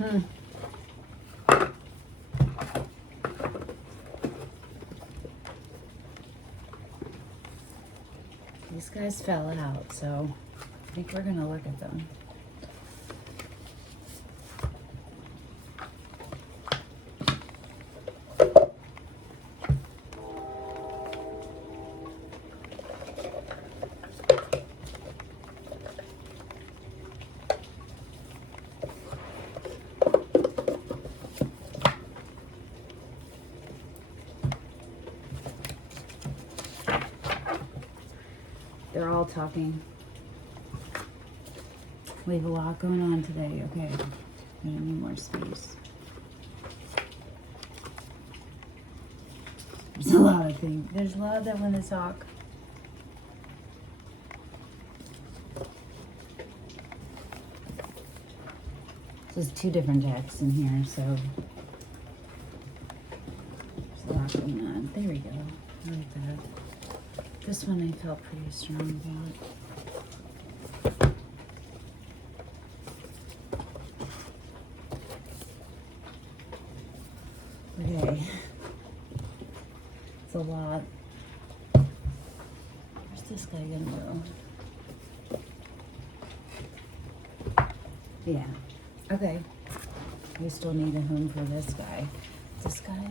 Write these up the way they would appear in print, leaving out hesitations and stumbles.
These guys fell out, so I think we're gonna look at them. They're all talking. We have a lot going on today. Okay, I need more space. There's a lot of things. There's a lot that want to talk. There's 2 different decks in here, so there's a lot going on. There we go. I like that. This one I felt pretty strong about. Okay. It's a lot. Where's this guy gonna go? Yeah. Okay. We still need a home for this guy. This guy?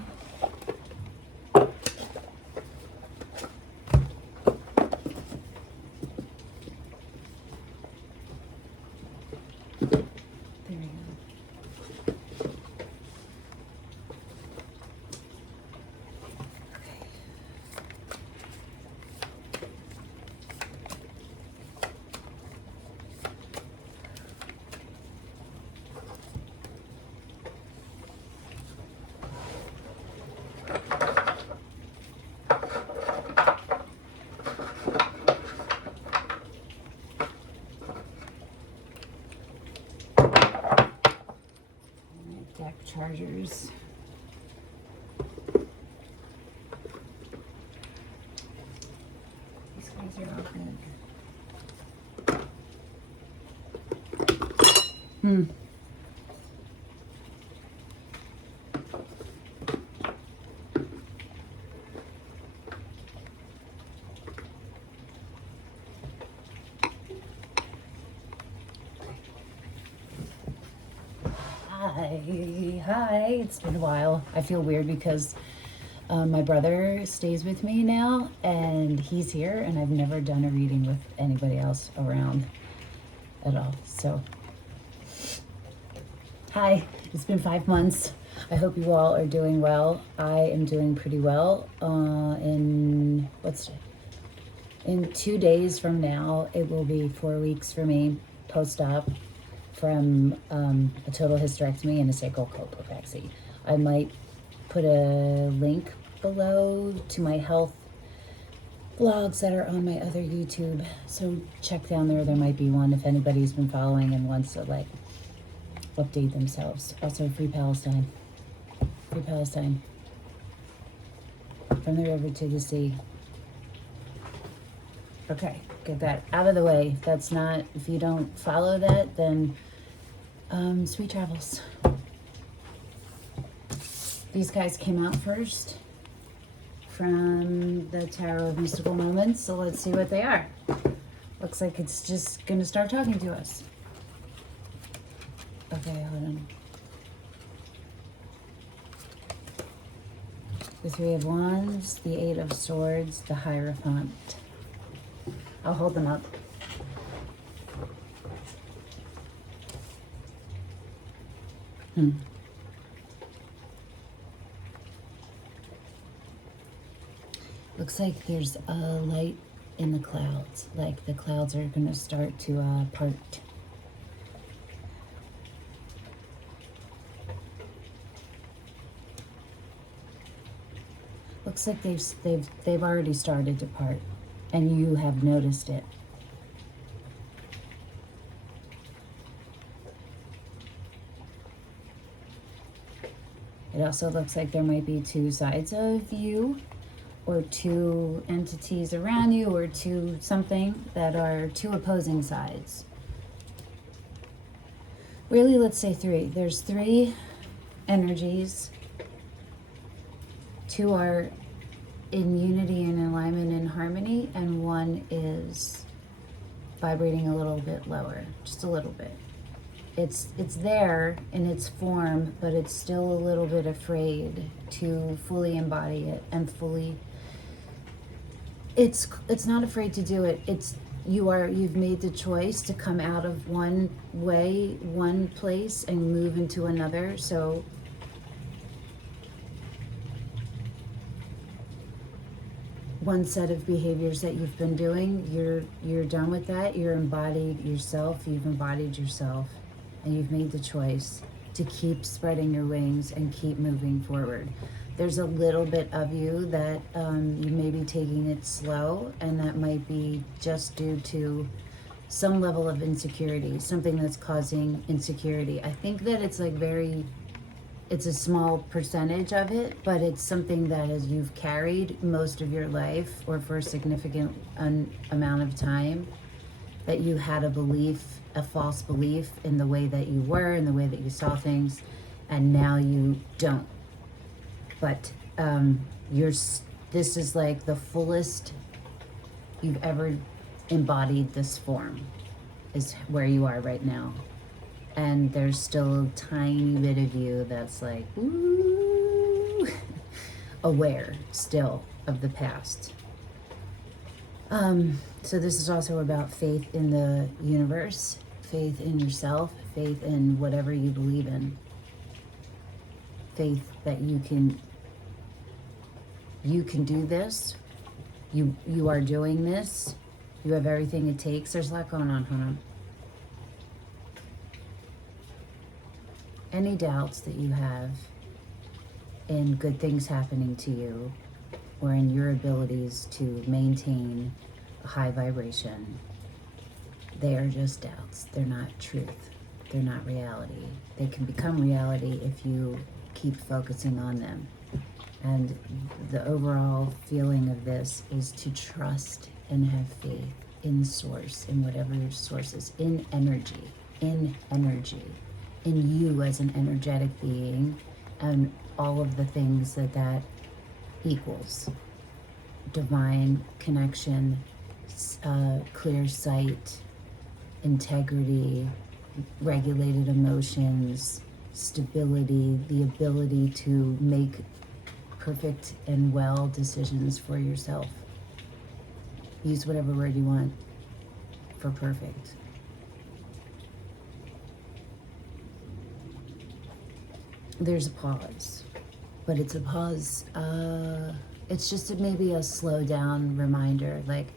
Deck chargers. These guys are all good. Hi, it's been a while. I feel weird because my brother stays with me now and he's here, and I've never done a reading with anybody else around at all. So, hi, it's been 5 months. I hope you all are doing well. I am doing pretty well. In 2 days from now, it will be 4 weeks for me post-op from a total hysterectomy and a sacral colpopexy. I might put a link below to my health vlogs that are on my other YouTube. So check down there. There might be one if anybody's been following and wants to like update themselves. Also, free Palestine. Free Palestine. From the river to the sea. Okay, get that out of the way. That's not, if you don't follow that, then sweet travels. These guys came out first from the Tarot of Mystical Moments, so let's see what they are. Looks like it's just gonna start talking to us. Okay, hold on. The Three of Wands, the Eight of Swords, the Hierophant. I'll hold them up. Looks like there's a light in the clouds, like the clouds are going to start to part. Looks like they've already started to part, and you have noticed it. It also looks like there might be 2 sides of you, or 2 entities around you, or 2 something that are 2 opposing sides. Really, let's say three. There's three energies. Two are in unity and alignment and harmony, and one is vibrating a little bit lower, just a little bit. It's there in its form, but it's still a little bit afraid to fully embody it and fully. It's not afraid to do it. You've made the choice to come out of one way, one place, and move into another. So one set of behaviors that you've been doing, you're done with that. You've embodied yourself, and you've made the choice to keep spreading your wings and keep moving forward. There's a little bit of you that you may be taking it slow, and that might be just due to some level of insecurity, something that's causing insecurity. I think that it's like it's a small percentage of it, but it's something that as you've carried most of your life or for a significant amount of time, that you had a belief, a false belief in the way that you were, in the way that you saw things, and now you don't. But this is like the fullest you've ever embodied this form, is where you are right now. And there's still a tiny bit of you that's like, ooh, aware still of the past. So this is also about faith in the universe, faith in yourself, faith in whatever you believe in, faith that you can do this, you are doing this, you have everything it takes. There's a lot going on, hold on. Any doubts that you have in good things happening to you or in your abilities to maintain a high vibration, they are just doubts. They're not truth. They're not reality. They can become reality if you keep focusing on them. And the overall feeling of this is to trust and have faith in source, in whatever your source is, in energy, in you as an energetic being, and all of the things that equals. Divine connection, clear sight, integrity, regulated emotions, stability, the ability to make perfect and well decisions for yourself. Use whatever word you want for perfect. There's a pause, but it's a pause. It's just maybe a slow down reminder. Like,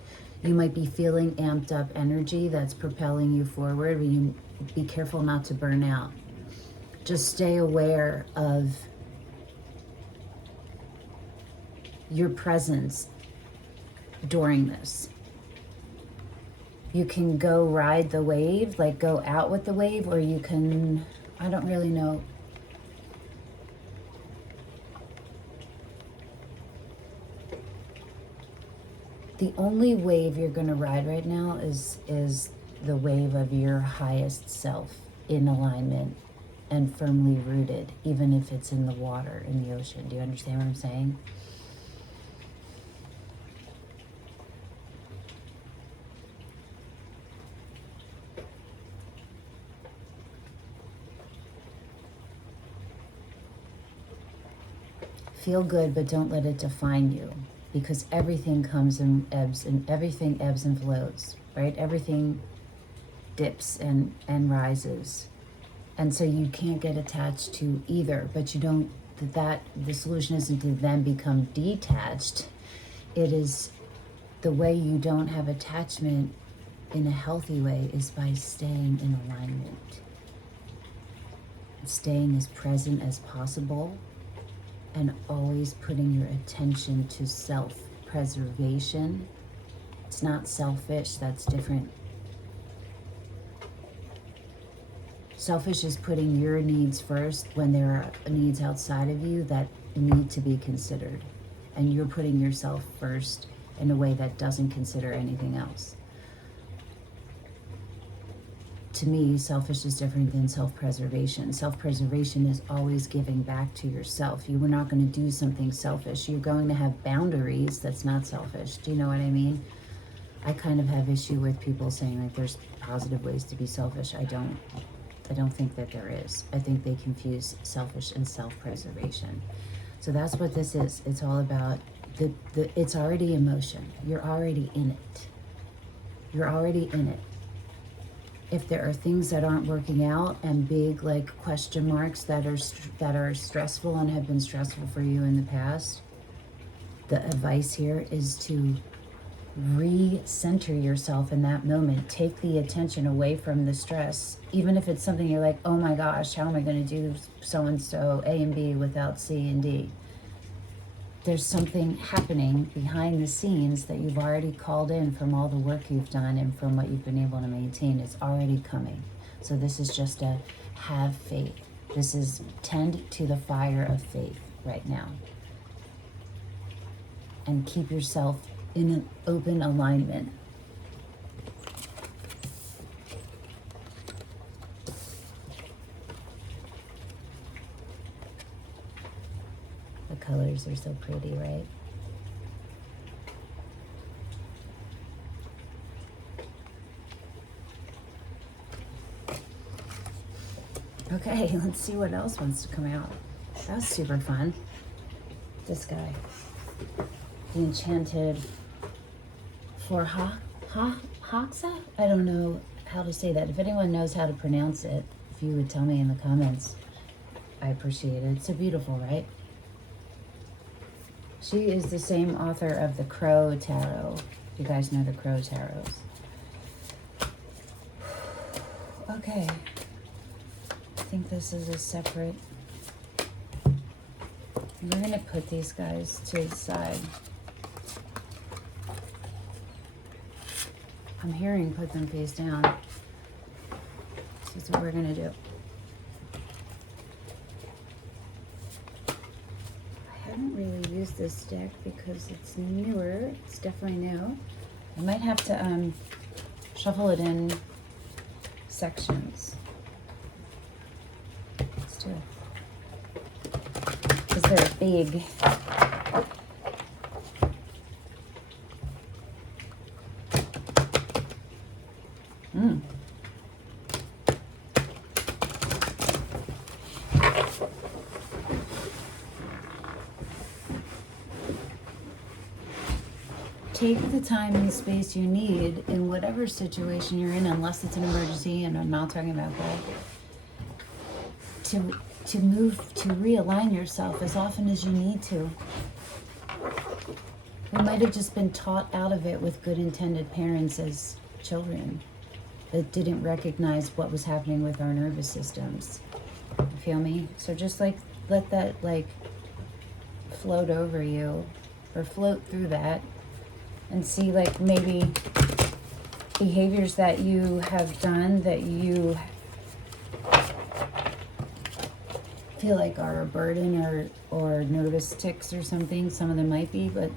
you might be feeling amped up energy that's propelling you forward, but you be careful not to burn out. Just stay aware of your presence during this. You can go ride the wave, like go out with the wave, or you can, I don't really know. The only wave you're going to ride right now is the wave of your highest self, in alignment and firmly rooted, even if it's in the water, in the ocean. Do you understand what I'm saying? Feel good, but don't let it define you, because everything comes in ebbs, and everything ebbs and flows, right? Everything dips and rises. And so you can't get attached to either, but you don't, that the solution isn't to then become detached. It is the way you don't have attachment in a healthy way is by staying in alignment, staying as present as possible, and always putting your attention to self-preservation. It's not selfish, that's different. Selfish is putting your needs first when there are needs outside of you that need to be considered. And you're putting yourself first in a way that doesn't consider anything else. to me, selfish is different than self-preservation. Self-preservation is always giving back to yourself. You were not going to do something selfish. You're going to have boundaries. That's not selfish. Do you know what I mean? I kind of have issue with people saying like there's positive ways to be selfish. I don't think that there is. I think they confuse selfish and self-preservation. So that's what this is. It's all about it's already emotion. You're already in it. You're already in it. If there are things that aren't working out and big like question marks that are stressful and have been stressful for you in the past, the advice here is to re-center yourself in that moment. Take the attention away from the stress. Even if it's something you're like, oh my gosh, how am I going to do so-and-so A and B without C and D? There's something happening behind the scenes that you've already called in from all the work you've done and from what you've been able to maintain. It's already coming. So this is just a have faith. This is tend to the fire of faith right now. And keep yourself in an open alignment. The colors are so pretty, right? Okay, let's see what else wants to come out. That was super fun. This guy. The Enchanted for Hoxa? I don't know how to say that. If anyone knows how to pronounce it, if you would tell me in the comments, I appreciate it. It's so beautiful, right? She is the same author of the Crow Tarot. You guys know the Crow Tarots. Okay. I think this is a separate... We're going to put these guys to the side. I'm hearing put them face down. This is what we're going to do. I haven't really used this deck because it's newer. It's definitely new. I might have to shuffle it in sections. Let's do it. Because they're big. Take the time and space you need in whatever situation you're in, unless it's an emergency, and I'm not talking about that, to move, to realign yourself as often as you need to. We might have just been taught out of it with good intended parents as children that didn't recognize what was happening with our nervous systems. You feel me? So just like let that like float over you or float through that and see like maybe behaviors that you have done that you feel like are a burden or nervous tics or something. Some of them might be, but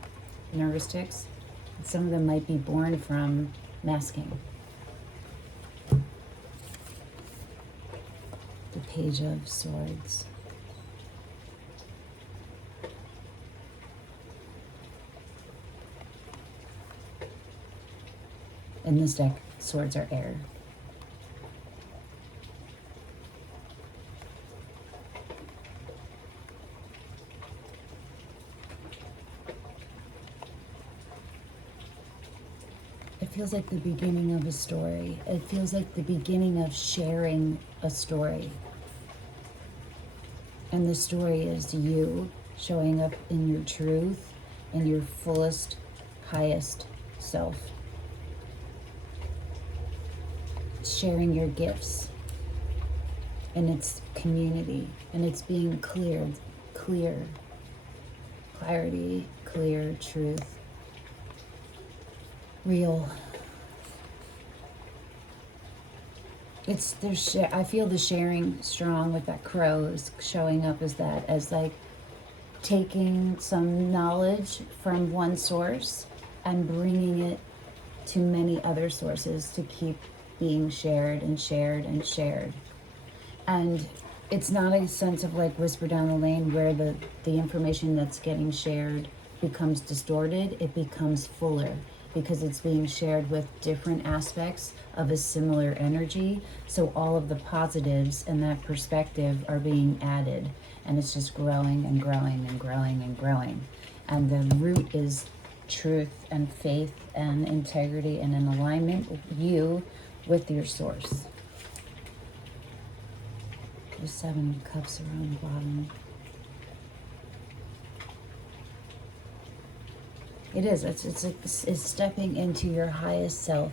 nervous tics. Some of them might be born from masking. The Page of Swords. In this deck, swords are air. It feels like the beginning of a story. It feels like the beginning of sharing a story. And the story is you showing up in your truth and your fullest, highest self. Sharing your gifts, and it's community, and it's being clear, clarity, clear, truth, real. I feel the sharing strong with that crow is showing up as that, as like taking some knowledge from one source and bringing it to many other sources to keep being shared and shared and shared. And it's not a sense of like whisper down the lane where the information that's getting shared becomes distorted. It becomes fuller because it's being shared with different aspects of a similar energy. So all of the positives and that perspective are being added, and it's just growing and growing and growing and growing. And the root is truth and faith and integrity and an alignment with you with your source. The 7 of Cups are on the bottom. It is. It's stepping into your highest self.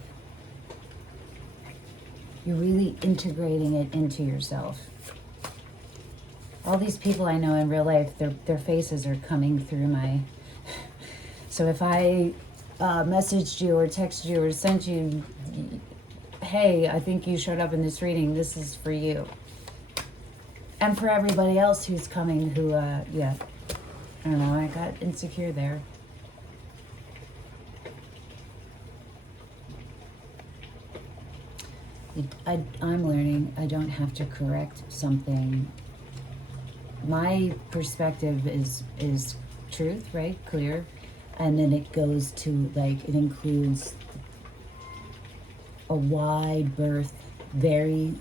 You're really integrating it into yourself. All these people I know in real life, their faces are coming through my... So if I messaged you or texted you or sent you, hey, I think you showed up in this reading, this is for you. And for everybody else who's coming who, yeah, I don't know, I got insecure there. I'm learning I don't have to correct something. My perspective is truth, right? Clear. And then it goes to, like, it includes a wide berth, very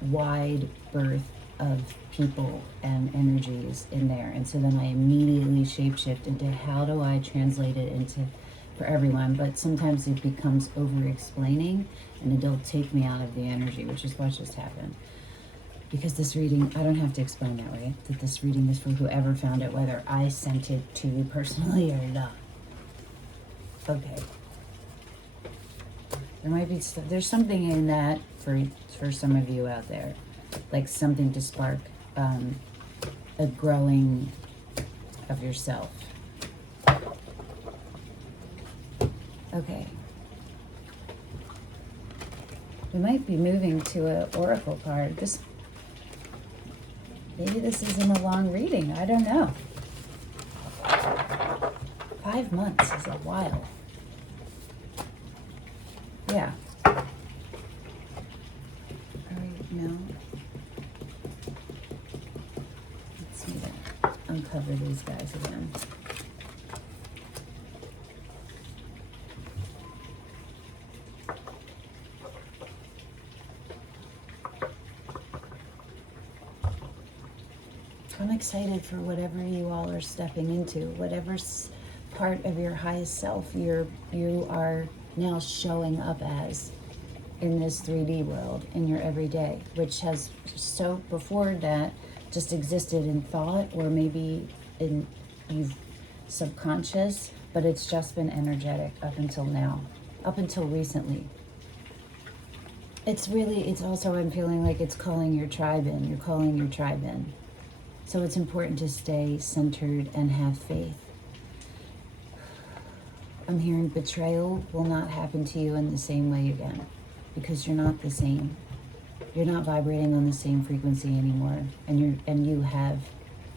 wide berth of people and energies in there. And so then I immediately shapeshift into how do I translate it into for everyone. But sometimes it becomes over explaining and it'll take me out of the energy, which is what just happened. Because this reading, I don't have to explain that, right? That this reading is for whoever found it, whether I sent it to you personally or not. Okay. There might be, there's something in that for some of you out there. Like something to spark a growing of yourself. Okay. We might be moving to an oracle card. Maybe this isn't a long reading. I don't know. 5 months is a while. Yeah. All right, no. Let's see that. Uncover these guys again. I'm excited for whatever you all are stepping into, whatever part of your highest self you are now showing up as in this 3D world, in your everyday, which has so before that just existed in thought or maybe in you've subconscious, but it's just been energetic up until now, up until recently. It's also, I'm feeling like it's calling your tribe in, you're calling your tribe in. So it's important to stay centered and have faith. I'm hearing betrayal will not happen to you in the same way again, because you're not the same. You're not vibrating on the same frequency anymore, and you have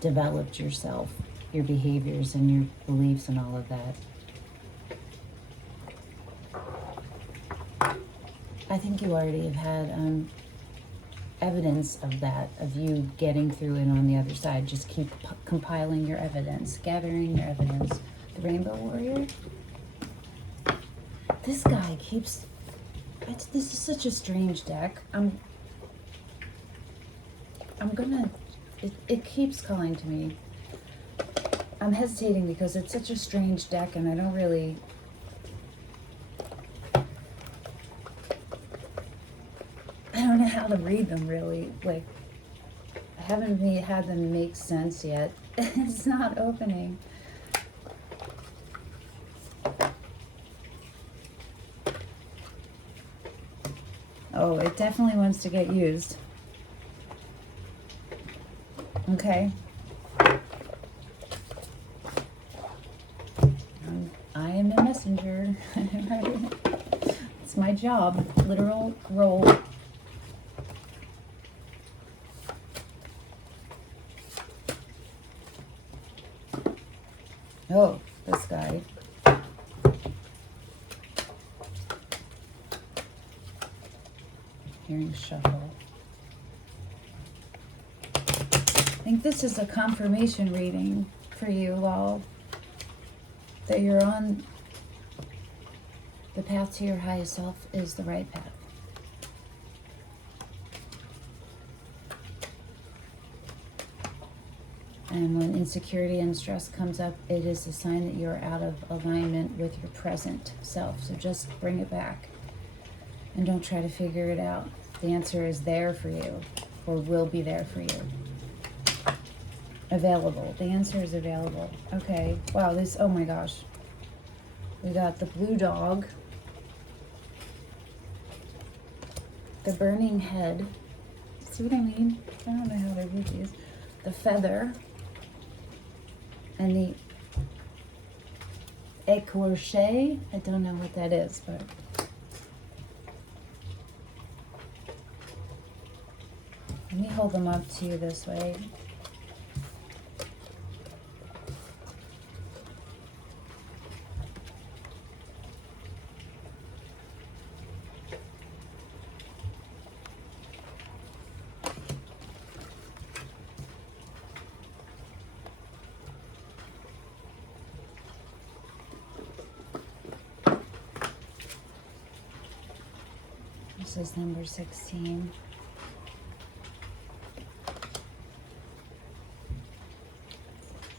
developed yourself, your behaviors and your beliefs and all of that. I think you already have had evidence of that, of you getting through it on the other side. Just keep compiling your evidence, gathering your evidence. The Rainbow Warrior. This guy keeps... this is such a strange deck. It keeps calling to me. I'm hesitating because it's such a strange deck and I don't really... I don't know how to read them really. Like, I haven't had them make sense yet. It's not opening. Oh, it definitely wants to get used. Okay. I am a messenger. It's my job. Literal role. Oh, this guy. hearing shuffle. I think this is a confirmation reading for you all, that you're on the path to your highest self is the right path. And when insecurity and stress comes up, it is a sign that you're out of alignment with your present self. So just bring it back and don't try to figure it out. The answer is there for you, or will be there for you. Available. The answer is available. Okay. Wow, this, oh my gosh. We got the blue dog, the burning head. See what I mean? I don't know how to read these. The feather, and the écorché. I don't know what that is, but let me hold them up to you this way. This is number 16.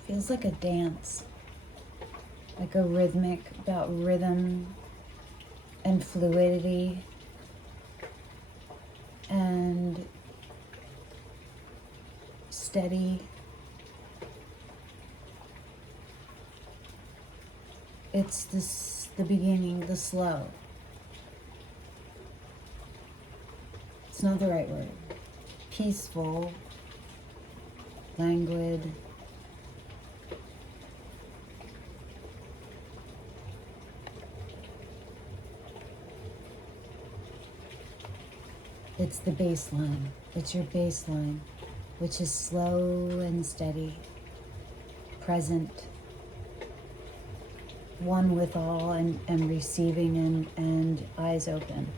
Feels like a dance, like a rhythmic, about rhythm and fluidity and steady. It's this, the beginning, the slow. It's not the right word. Peaceful, languid. It's the baseline. It's your baseline, which is slow and steady, present, one with all, and receiving and eyes open.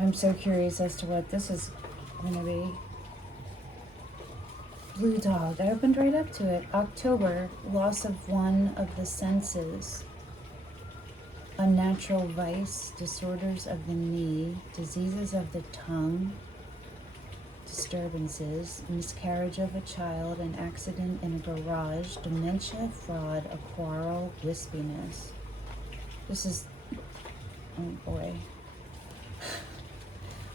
I'm so curious as to what this is going to be. Blue dog. I opened right up to it. October, loss of one of the senses. Unnatural vice, disorders of the knee, diseases of the tongue, disturbances, miscarriage of a child, an accident in a garage, dementia, fraud, a quarrel, wispiness. This is, oh boy.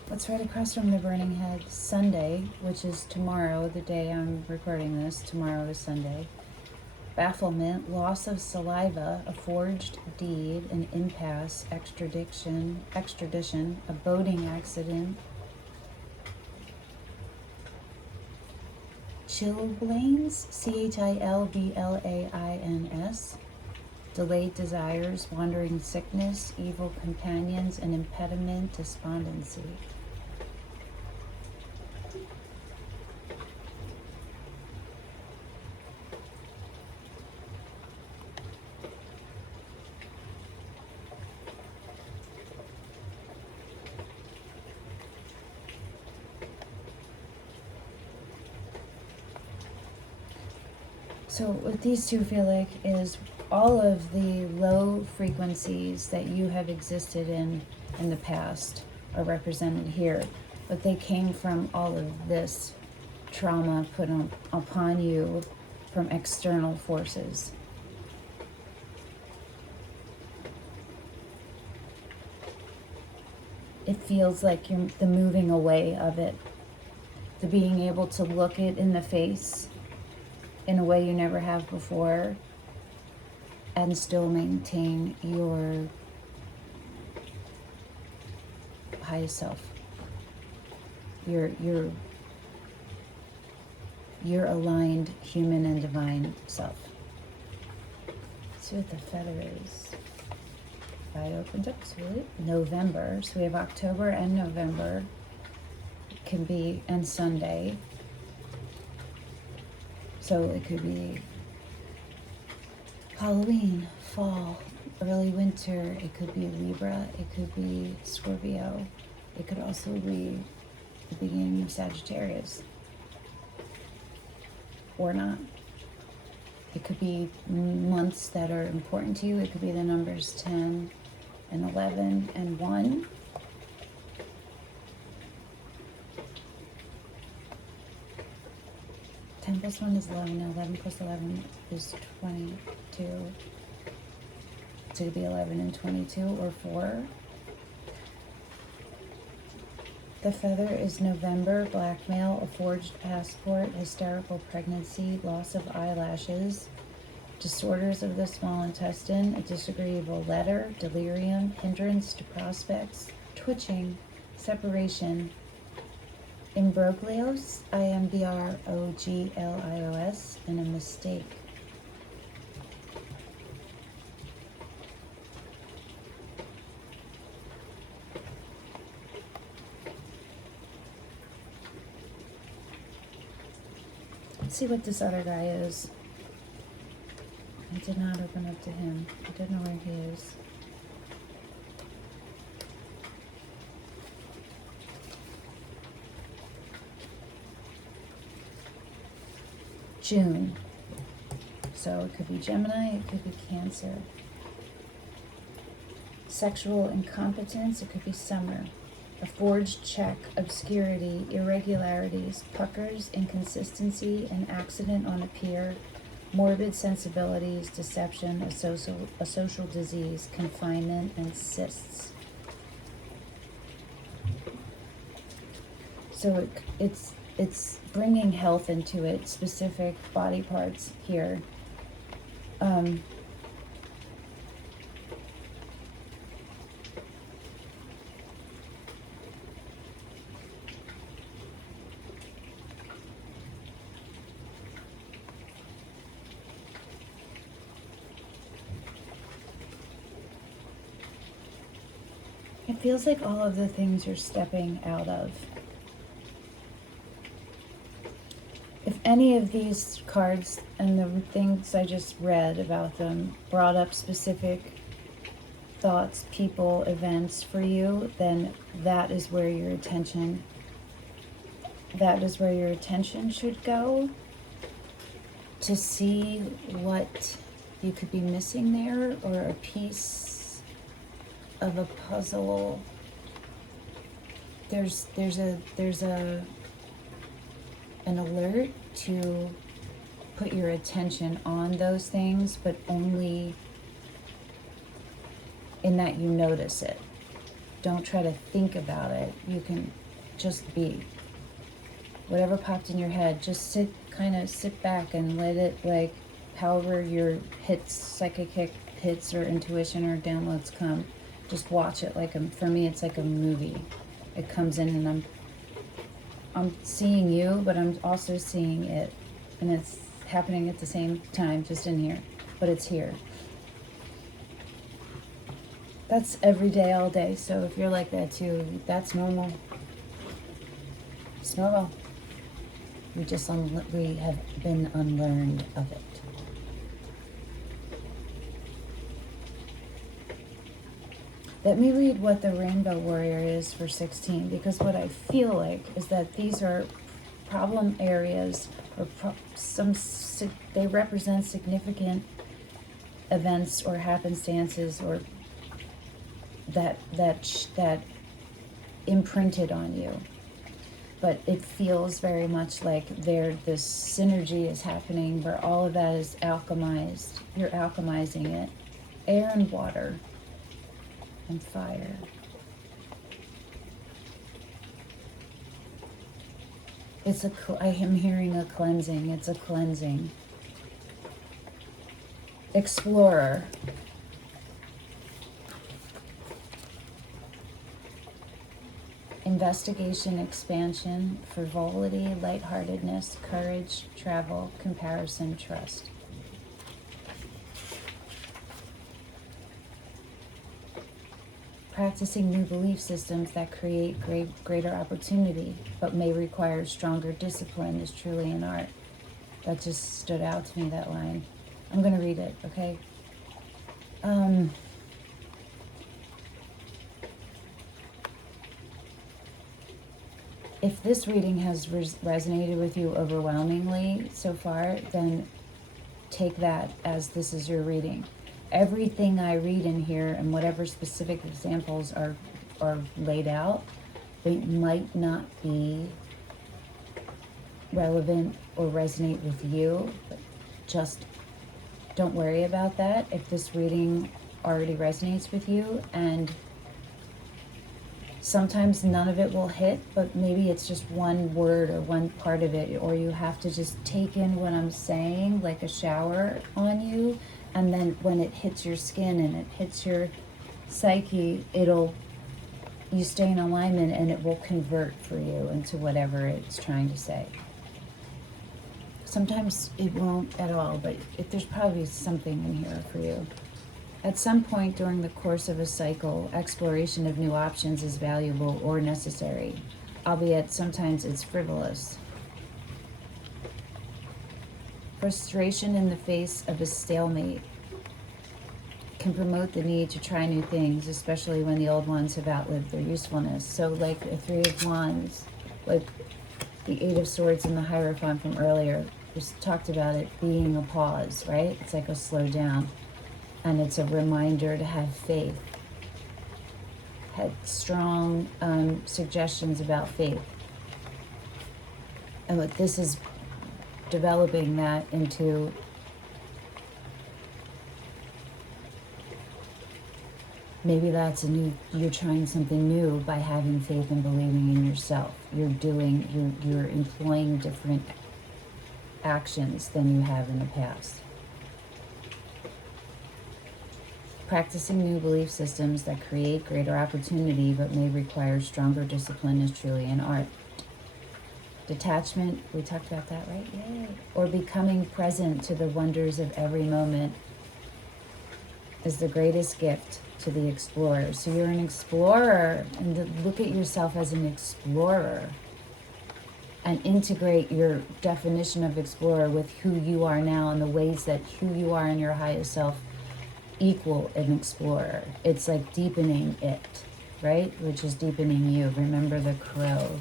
What's right across from the burning head? Sunday, which is tomorrow, the day I'm recording this. Tomorrow is Sunday. Bafflement, loss of saliva, a forged deed, an impasse, extradition, a boating accident. Chilblains, Chilblains, delayed desires, wandering sickness, evil companions, an impediment, despondency. So what these two feel like is all of the low frequencies that you have existed in the past are represented here, but they came from all of this trauma put upon you from external forces. It feels like you're the moving away of it, the being able to look it in the face in a way you never have before, and still maintain your highest self, your aligned human and divine self. Let's see what the feather is. I opened up to it. November, so we have October and November. It can be, and Sunday. So it could be Halloween, fall, early winter. It could be Libra. It could be Scorpio. It could also be the beginning of Sagittarius. Or not. It could be months that are important to you. It could be the numbers 10 and 11 and 1. Ten plus 1 is 11, and 11 plus 11 is 22. So it could be 11 and 22 or 4. The feather is November, blackmail, a forged passport, hysterical pregnancy, loss of eyelashes, disorders of the small intestine, a disagreeable letter, delirium, hindrance to prospects, twitching, separation, imbroglios, IMBROGLIOS, and a mistake. Let's see what this other guy is. I did not open up to him. I don't know where he is. June. So it could be Gemini, it could be Cancer. Sexual incompetence, it could be summer. A forged check, obscurity, irregularities, puckers, inconsistency, an accident on a pier, morbid sensibilities, deception, a social disease, confinement, and cysts. So it's bringing health into it, specific body parts here. It feels like all of the things you're stepping out of. If any of these cards and the things I just read about them brought up specific thoughts, people, events for you, then that is where your attention should go, to see what you could be missing there, or a piece of a puzzle. There's an alert to put your attention on those things, but only in that you notice it. Don't try to think about it. You can just be. Whatever popped in your head, just sit back and let it, like, however your psychic hits or intuition or downloads come, just watch it. For me, it's like a movie. It comes in and I'm seeing you, but I'm also seeing it, and it's happening at the same time, just in here, but it's here. That's every day, all day. So if you're like that too, that's normal. It's normal. We have been unlearned of it. Let me read what the Rainbow Warrior is for 16, because what I feel like is that these are problem areas, or they represent significant events or happenstances, or that imprinted on you. But it feels very much like this synergy is happening where all of that is alchemized. You're alchemizing it. Air and water and fire. I am hearing a cleansing. It's a cleansing. Explorer. Investigation, expansion, frivolity, lightheartedness, courage, travel, comparison, trust. Practicing new belief systems that create greater opportunity, but may require stronger discipline, is truly an art. That just stood out to me, that line. I'm going to read it, okay? if this reading has resonated with you overwhelmingly so far, then take that as this is your reading. Everything I read in here and whatever specific examples are laid out, they might not be relevant or resonate with you, but just don't worry about that. If this reading already resonates with you, and sometimes none of it will hit, but maybe it's just one word or one part of it, or you have to just take in what I'm saying like a shower on you, and then when it hits your skin and it hits your psyche, you stay in alignment and it will convert for you into whatever it's trying to say. Sometimes it won't at all, but there's probably something in here for you. At some point during the course of a cycle, exploration of new options is valuable or necessary, albeit sometimes it's frivolous. Frustration in the face of a stalemate can promote the need to try new things, especially when the old ones have outlived their usefulness. So like the Three of Wands, like the Eight of Swords in the Hierophant from earlier, just talked about it being a pause, right? It's like a slow down. And it's a reminder to have faith. Had strong suggestions about faith. And what this is developing that into maybe that's you're trying something new by having faith and believing in yourself. You're employing different actions than you have in the past. Practicing new belief systems that create greater opportunity but may require stronger discipline is truly an art. Detachment, we talked about that, right? Yay. Or becoming present to the wonders of every moment is the greatest gift to the explorer. So you're an explorer, and look at yourself as an explorer and integrate your definition of explorer with who you are now and the ways that who you are in your highest self equal an explorer. It's like deepening it, right? Which is deepening you. Remember the crow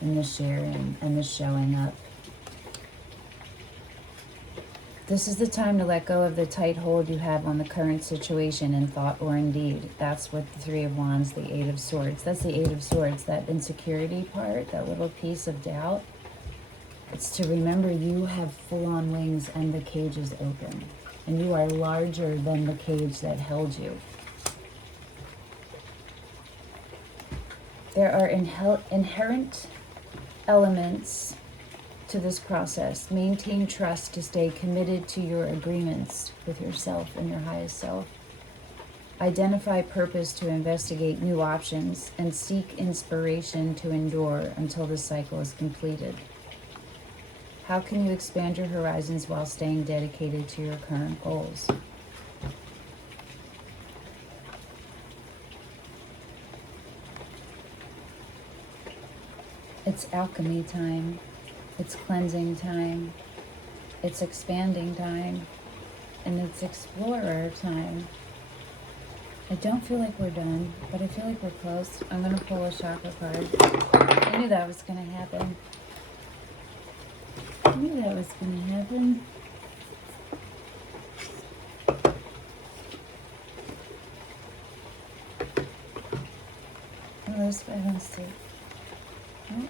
and the sharing and the showing up. This is the time to let go of the tight hold you have on the current situation in thought or in deed. That's what the Three of Wands, the Eight of Swords. That's the Eight of Swords, that insecurity part, that little piece of doubt. It's to remember you have full-on wings and the cage is open. And you are larger than the cage that held you. There are inherent elements to this process. Maintain trust to stay committed to your agreements with yourself and your highest self. Identify purpose to investigate new options and seek inspiration to endure until the cycle is completed. How can you expand your horizons while staying dedicated to your current goals? It's alchemy time. It's cleansing time. It's expanding time. And it's explorer time. I don't feel like we're done, but I feel like we're close. I'm going to pull a chakra card. I knew that was going to happen. I knew that was going to happen. Oh, this guy wants to. Oh.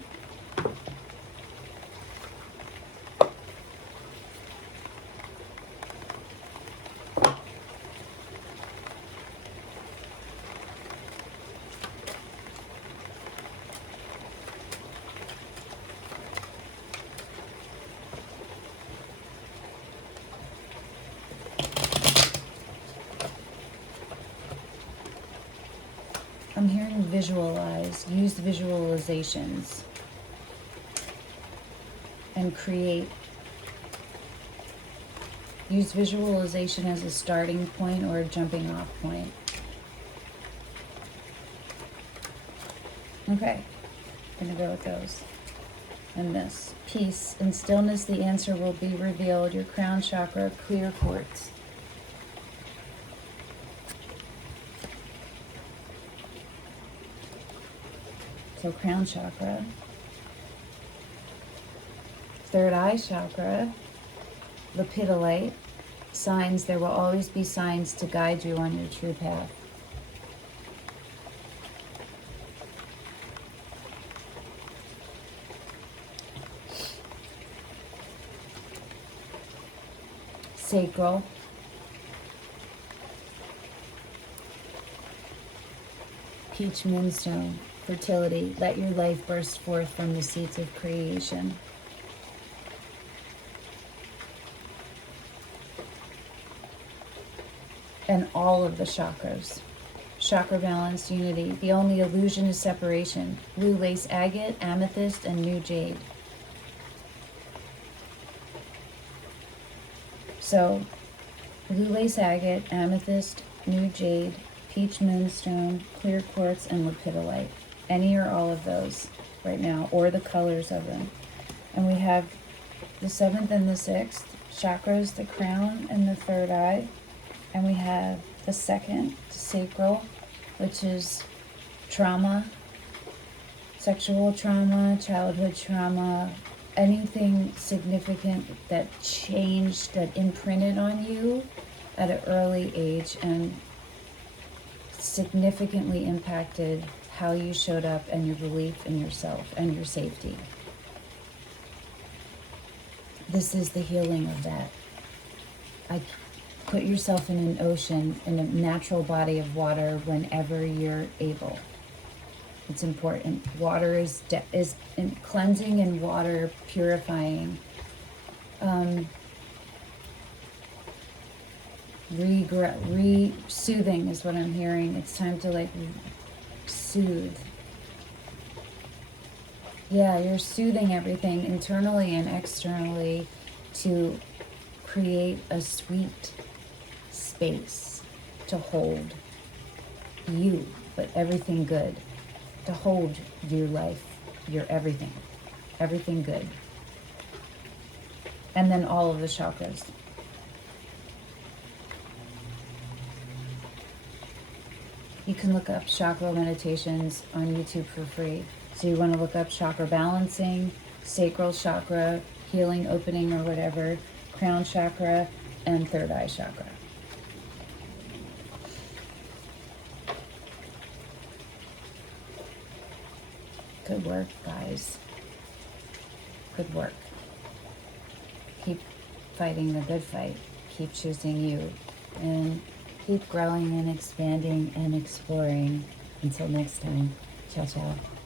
I'm hearing visualize, use visualizations, and create. Use visualization as a starting point or a jumping off point. Okay, I'm gonna go with those. And this, peace and stillness, the answer will be revealed. Your crown chakra, clear quartz. So crown chakra, Third eye chakra, lepidolite, signs. There will always be signs to guide you on your true path. Sacral, peach moonstone, fertility. Let your life burst forth from the seeds of creation. And all of the chakras. Chakra balance, unity. The only illusion is separation. Blue lace agate, amethyst, and new jade. So, blue lace agate, amethyst, new jade, peach moonstone, clear quartz, and lepidolite. Any or all of those right now, or the colors of them. And we have the 7th and the 6th chakras, the crown and the third eye. And we have the 2nd, sacral, which is trauma, sexual trauma, childhood trauma, anything significant that changed, that imprinted on you at an early age and significantly impacted how you showed up and your belief in yourself and your safety. This is the healing of that. Put yourself in an ocean, in a natural body of water whenever you're able. It's important. Water is cleansing, and water purifying. Soothing is what I'm hearing. It's time to soothe. Yeah, you're soothing everything internally and externally to create a sweet space to hold you, but everything good. To hold your life, your everything good. And then all of the chakras. You can look up chakra meditations on YouTube for free. So you want to look up chakra balancing, sacral chakra, healing, opening, or whatever, crown chakra, and third eye chakra. Good work, guys. Good work. Keep fighting the good fight. Keep choosing you. And keep growing and expanding and exploring. Until next time. Ciao, ciao.